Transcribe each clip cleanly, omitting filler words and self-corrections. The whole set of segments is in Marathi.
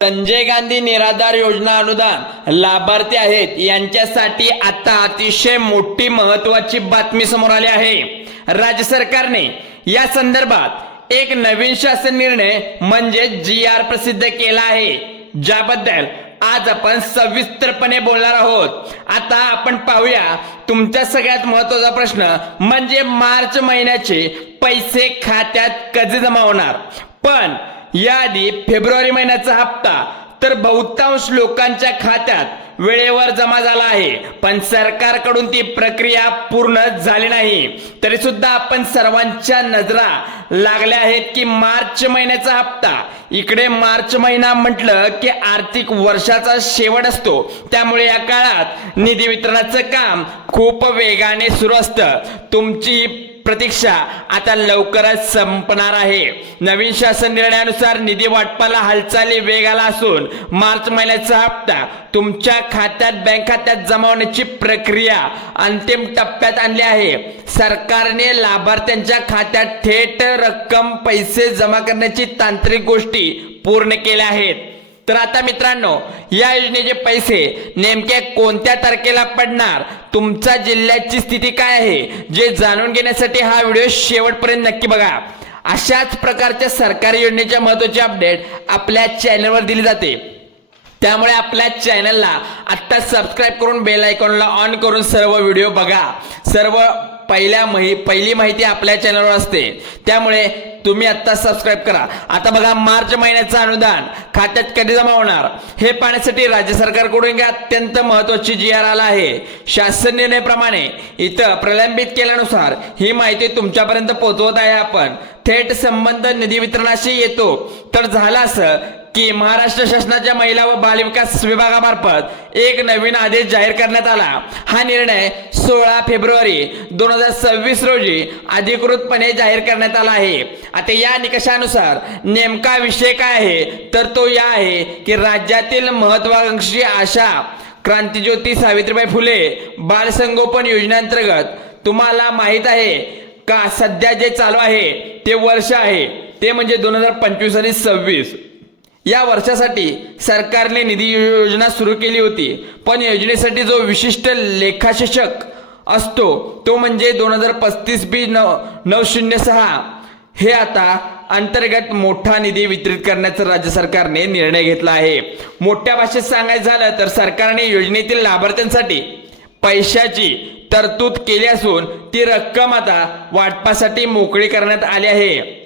संजय गांधी निराधार योजना अनुदान लाभार्थी आहेत यांच्यासाठी आता अतिशय मोठी महत्त्वाची बातमी समोर आली आहे। राज्य सरकारने या संदर्भात एक नवीन शासन निर्णय म्हणजे GR प्रसिद्ध केला आहे, ज्याबद्दल आज आपण सविस्तरपणे बोलणार आहोत। आता आपण पाहूया तुमचा सगळ्यात महत्त्वाचा प्रश्न म्हणजे मार्च महिन्याचे पैसे खात्यात कधी जमा होणार। पण याआधी फेब्रुवारी महिन्याचा हप्ता तर बहुतांश लोकांच्या खात्यात वेळेवर जमा झाला आहे, पण सरकारकडून ती प्रक्रिया पूर्ण झाली नाही। तरी सुद्धा आपण सर्वांच्या नजरा लागल्या आहेत की मार्च महिन्याचा हप्ता, इकडे मार्च महिना म्हटलं की आर्थिक वर्षाचा शेवट असतो, त्यामुळे या काळात निधी वितरणाचं काम खूप वेगाने सुरू असतं। तुमची प्रतीक्षा आता लवकरच संपणार आहे। नवीन शासन निर्णयानुसार निधी वाटपाला हालचाली वेग आला असून मार्च महिन्याचा हप्ता तुमच्या खात्यात बँक खात्यात जमा होण्याची प्रक्रिया अंतिम टप्प्यात आणली आहे। सरकारने लाभार्थ्यांच्या खात्यात थेट रक्कम पैसे जमा करण्याची तांत्रिक गोष्टी पूर्ण केल्या आहेत। तर आता मित्रांनो, या योजनेचे पैसे नेमके कोणत्या तारखेला पडणार, तुमच्या जिल्ह्याची स्थिती काय आहे, जे जाणून घेण्यासाठी हा व्हिडिओ शेवटपर्यंत नक्की बघा। अशाच प्रकारच्या सरकारी योजनेच्या महत्त्वाचे अपडेट आपल्या चॅनलवर दिली जाते, त्यामुळे आपल्या चॅनलला आता सबस्क्राइब करून बेल आयकॉनला ऑन करून सर्व व्हिडिओ बघा। पहिली माहिती आपल्या चॅनलवर असते, त्यामुळे तुम्ही आता सबस्क्राइब करा। आता बघा, मार्च महिन्याचं अनुदान खात्यात कधी जमा होणार हे पाहण्यासाठी राज्य सरकारकडून अत्यंत महत्त्वाची GR आला आहे। शासन निर्णयाप्रमाणे इथं प्रलंबित केल्यानुसार ही माहिती तुमच्यापर्यंत पोहोचवत आहे। आपण थेट संबंध निधी वितरणाशी येतो। तर झालं असं की महाराष्ट्र शासनाच्या महिला व बालविकास विभागामार्फत एक नवीन आदेश जाहीर करण्यात आला। हा निर्णय 16 फेब्रुवारी 2026 रोजी अधिकृतपणे जाहीर करण्यात आला आहे। आता या निकषानुसार नेमका विषय काय आहे, तर तो या आहे की राज्यातील महत्त्वाकांक्षी आशा क्रांतिज्योती सावित्रीबाई फुले बालसंगोपन योजनेअंतर्गत तुम्हाला माहित आहे का, सध्या जे चालू आहे ते वर्ष आहे ते म्हणजे 2025 आणि 26 या वर्षासाठी सरकारने निधी योजना सुरू केली होती। पण योजनेसाठी जो विशिष्ट लेखाशीर्षक असतो तो म्हणजे 2035 B 906 हे आता अंतर्गत मोठा निधी वितरित करण्याचा राज्य सरकारने निर्णय घेतला आहे। मोठ्या भाषेत सांगायचं झालं तर सरकारने योजनेतील लाभार्थ्यांसाठी पैशाची तरतूद केली असून ती रक्कम आता वाटपासाठी मोकळी करण्यात आली आहे।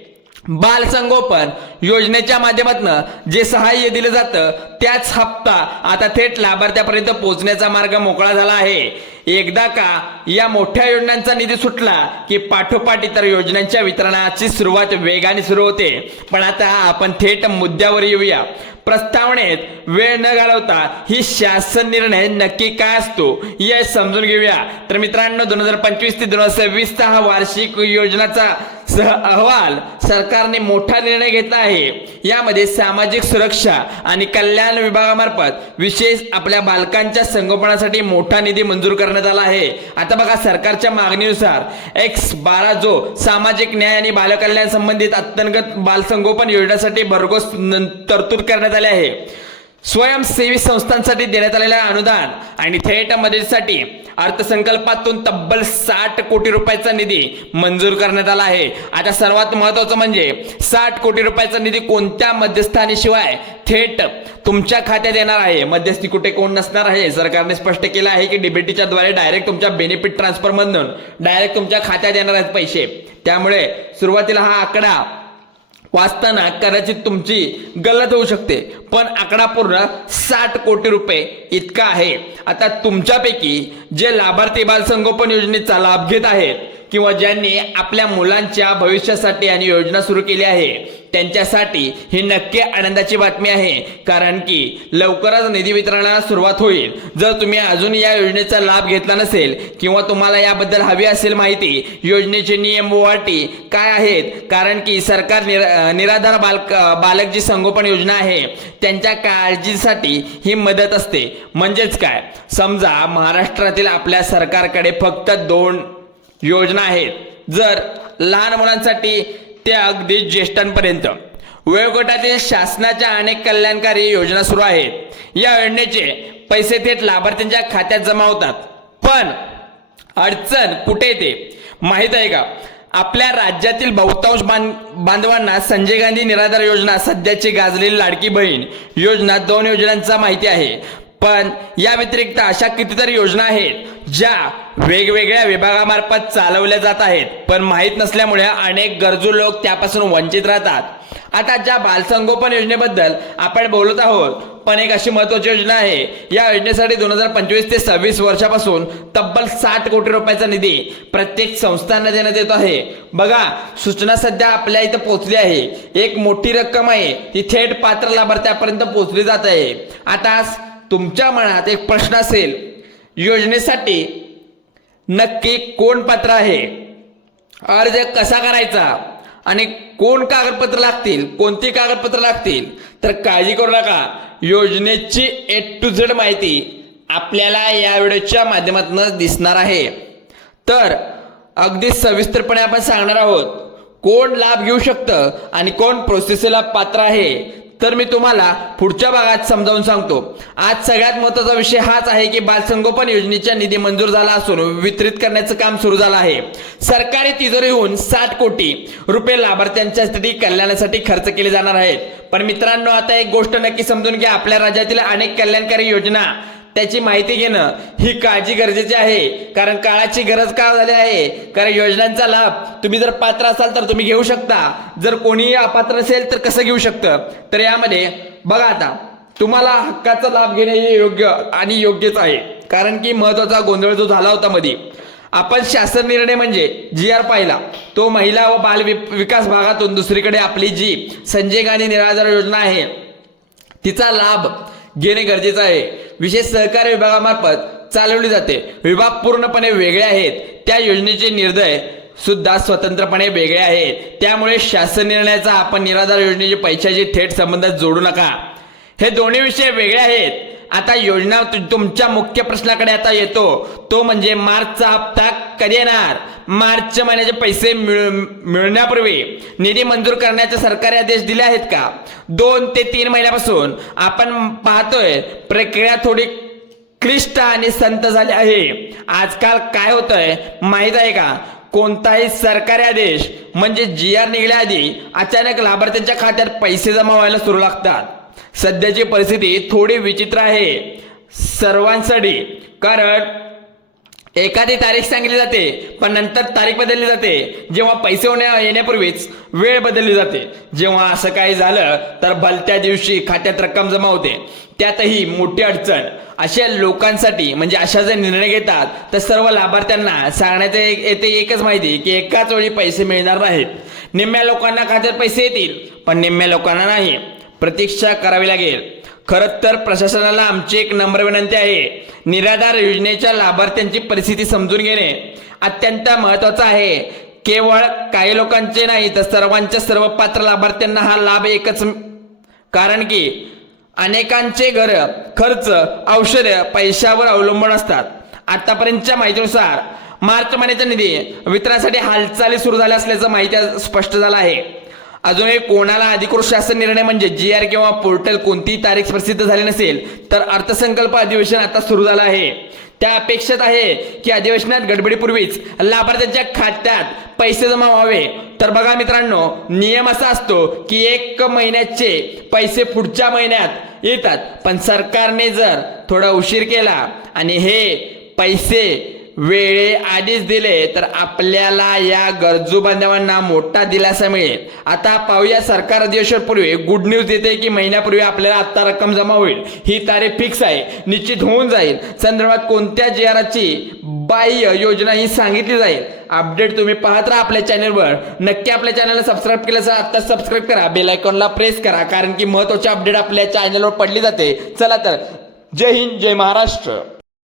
बाल संगोपन योजनेच्या माध्यमातून जे सहाय्य दिलं जातं त्याच हप्ता आता थेट लाभार्थ्यापर्यंत पोहोचण्याचा मार्ग मोकळा झाला आहे। एकदा का या मोठ्या योजनांचा निधी सुटला की पाठोपाठ इतर योजनांच्या वितरणाची सुरुवात वेगाने सुरू होते। पण आता आपण थेट मुद्द्यावर येऊया। प्रस्तावनेत वेळ न घालवता ही शासन निर्णय नक्की काय असतो हे समजून घेऊया। तर मित्रांनो, 2025 ते 2026 हा वार्षिक योजनाचा अहवाल सरकारने मोठा निर्णय घेतला आहे। यामध्ये सामाजिक सुरक्षा आणि कल्याण विभागामार्फत विशेष आपल्या बालकांच्या संगोपनासाठी मोठा निधी मंजूर करण्यात आला आहे। आता बघा, सरकारच्या मागणीनुसार X12 जो सामाजिक न्याय आणि बालकल्याण संबंधित अंतर्गत बालसंगोपन योजनेसाठी भरघोस तरतूद करण्यात आली आहे। स्वयंसेवी संस्थांसाठी देण्यात आलेल्या अनुदान आणि थेट मदतीसाठी अर्थसंकल्पातून तब्बल 60 कोटी रुपयाचा निधी मंजूर करण्यात आला आहे। आता सर्वात महत्त्वाचं म्हणजे 60 कोटी रुपयाचा निधी कोणत्या मध्यस्थानीशिवाय थेट तुमच्या खात्यात येणार आहे। मध्यस्थी कुठे कोण नसणार आहे। सरकारने स्पष्ट केलं आहे की डीबीटीच्या द्वारे डायरेक्ट तुमच्या बेनिफिट ट्रान्सफर मधून डायरेक्ट तुमच्या खात्यात येणार आहेत पैसे। त्यामुळे सुरुवातीला हा आकडा वाचताना कदाचित तुमची गल्लत होऊ शकते, पण आकडा पूर्ण 60 कोटी रुपये इतका आहे। आता तुमच्यापैकी जे लाभार्थी बालसंगोपन योजनेचा लाभ घेत आहेत किंवा ज्यांनी आपल्या मुलांच्या भविष्यासाठी आणि योजना सुरू केली आहे त्यांच्यासाठी ही नक्की आनंदाची बातमी आहे, कारण की लवकरच निधी वितरणाला सुरुवात होईल। जर तुम्ही अजून या योजनेचा लाभ घेतला नसेल किंवा तुम्हाला याबद्दल हवी असेल माहिती, योजनेचे नियम व अटी काय आहेत, कारण की सरकार निराधार बालक जी संगोपन योजना आहे त्यांच्या काळजीसाठी ही मदत असते। म्हणजेच काय, समजा महाराष्ट्रातील आपल्या सरकारकडे फक्त 2 योजना आहेत, जर लहान मुलांसाठी ते अगदी ज्येष्ठांपर्यंत वयोगटातील शासनाच्या अनेक कल्याणकारी योजना सुरू आहेत। या योजनेचे पैसे थेट लाभार्थ्यांच्या खात्यात जमा होतात। पण अडचण कुठे येते माहित आहे का? आपल्या राज्यातील बहुतांश बांधवांना संजय गांधी निराधार योजना, सध्याची गाजलेली लाडकी बहीण योजना, 2 योजनांचा माहिती आहे। पण या व्यतिरिक्त अशा कितीतरी योजना आहेत ज्या वेगवेगळ्या विभागामार्फत चालवल्या जात आहेत, पण माहीत नसल्यामुळे अनेक गरजू लोक त्यापासून वंचित राहतात। आता ज्या बालसंगोपन योजनेबद्दल आपण बोलत आहोत, पण एक अशी महत्त्वाची योजना आहे, या योजनेसाठी 2025 ते 26 वर्षापासून तब्बल 60 कोटी रुपयाचा निधी प्रत्येक संस्थांना देण्यात येत आहे। बघा, सूचना सध्या आपल्या इथं पोहोचली आहे। एक मोठी रक्कम आहे, ती थेट पात्र लाभार्थ्यापर्यंत पोहोचली जात आहे। आता तुमच्या मनात एक प्रश्न असेल, योजनेसाठी नक्की कोण पात्र आहे, अर्ज कसा करायचा आणि कोण कागदपत्र लागतील, कोणती कागदपत्र लागतील? तर काळजी करू नका, योजनेची A to Z माहिती आपल्याला या व्हिडिओच्या माध्यमातून दिसणार आहे। तर अगदी सविस्तरपणे आपण सांगणार आहोत कोण लाभ घेऊ शकतं आणि कोण प्रोसेसला पात्र आहे। तर मी तुम्हाला पुढच्या भागात समजावून सांगतो। आज सगळ्यात महत्त्वाचा विषय हाच आहे की बालसंगोपन योजनेचा निधी मंजूर झाला असून वितरित करण्याचं काम सुरू झालं आहे। सरकारी तिजोरीहून 60 कोटी रुपये लाभार्थ्यांच्यासाठी कल्याणासाठी खर्च केले जाणार आहेत। पण मित्रांनो, आता एक गोष्ट नक्की समजून घ्या, आपल्या राज्यातील अनेक कल्याणकारी योजना त्याची माहिती घेणं ही काळजी गरजेची आहे। कारण काळाची गरज का झाली आहे, कारण योजनांचा लाभ तुम्ही जर पात्र असाल तर तुम्ही घेऊ शकता, जर कोणी अपात्र असेल तर कसं घेऊ शकतं? तर यामध्ये बघा, आता तुम्हाला हक्काचा लाभ घेणे हे योग्य आणि योग्यच आहे। कारण की महत्त्वाचा गोंधळ जो झाला होता मध्ये, आपण शासन निर्णय म्हणजे GR पाहिला, तो महिला व बाल विकास भागातून दुसरीकडे आपली जी संजय गांधी निराधार योजना आहे तिचा लाभ घेणे गरजेचं आहे। विशेष सहकार्य विभागामार्फत चालवली जाते। विभाग पूर्णपणे वेगळे आहेत, त्या योजनेचे निर्णय सुद्धा स्वतंत्रपणे वेगळे आहेत। त्यामुळे शासन निर्णयाचा आपण निराधार योजनेचे पैशाशी थेट संबंधात जोडू नका। हे दोन्ही विषय वेगळे आहेत। आता योजना तुमच्या मुख्य प्रश्नाकडे आता येतो, तो म्हणजे मार्चचा हप्ता कधी येणार? मार्च महिन्याचे पैसे मिळण्यापूर्वी निधी मंजूर करण्याचे सरकारी आदेश दिले आहेत का? 2 ते 3 महिन्यापासून आपण पाहतोय प्रक्रिया थोडी क्लिष्ट आणि संत झाली आहे। आजकाल काय होतंय माहित आहे का? कोणताही सरकारी आदेश म्हणजे GR निघण्याआधी अचानक लाभार्थ्यांच्या खात्यात पैसे जमा व्हायला सुरू लागतात। सध्याची परिस्थिती थोडी विचित्र आहे सर्वांसाठी, कारण एखादी तारीख सांगितली जाते पण नंतर तारीख बदलली जाते। जेव्हा पैसे येण्यापूर्वीच वेळ बदलली जाते। जेव्हा असं काही झालं तर भलत्या दिवशी खात्यात रक्कम जमा होते, त्यातही मोठी अडचण। अशा लोकांसाठी म्हणजे अशा जर निर्णय घेतात तर सर्व लाभार्थ्यांना सांगण्यात येते एकच माहिती की एकाच वेळी पैसे मिळणार नाहीत। निम्म्या लोकांना खात्यात पैसे येतील पण निम्म्या लोकांना नाही, प्रतीक्षा करावी लागेल। खरं तर प्रशासनाला आमची एक नम्र विनंती आहे, निराधार योजनेच्या लाभार्थ्यांची परिस्थिती समजून घेणे अत्यंत महत्त्वाचं आहे। केवळ काही लोकांचे नाही तर सर्वांच्या सर्व पात्र लाभार्थ्यांना हा लाभ एकच, कारण की अनेकांचे घर खर्च, औषध पैशावर अवलंबून असतात। आतापर्यंतच्या माहितीनुसार मार्च महिन्याचा निधी वितरणासाठी हालचाली सुरू झाल्या असल्याचं माहिती स्पष्ट झालं आहे। अजूनही कोणाला अधिकृत शासन निर्णय म्हणजे GR किंवा पोर्टल कोणतीही तारीख प्रसिद्ध झाली नसेल तर अर्थसंकल्प अधिवेशन आता सुरू झालं आहे। त्या अपेक्षित आहे की अधिवेशनात गडबडीपूर्वीच लाभार्थ्यांच्या खात्यात पैसे जमा व्हावे। तर बघा मित्रांनो, नियम असा असतो की 1 महिन्याचे पैसे पुढच्या महिन्यात येतात, पण सरकारने जर थोडा उशीर केला आणि हे पैसे वेळे आधीच दिले तर आपल्याला या गरजू बांधवांना मोठा दिलासा मिळेल। आता पाहूया, सरकार अधिवेशनापूर्वी गुड न्यूज देते की महिन्यापूर्वी आपल्याला आता रक्कम जमा होईल, ही तारीख फिक्स आहे, निश्चित होऊन जाईल। संदर्भात कोणत्या GRची बाह्य योजना ही सांगितली जाईल। अपडेट तुम्ही पाहत राहा आपल्या चॅनलवर। नक्की आपल्या चॅनलला सबस्क्राईब केलं तर आता सबस्क्राईब करा, बेल आयकॉनला प्रेस करा, कारण की महत्त्वाचे अपडेट आपल्या चॅनलवर पडली जाते। चला तर, जय हिंद, जय महाराष्ट्र।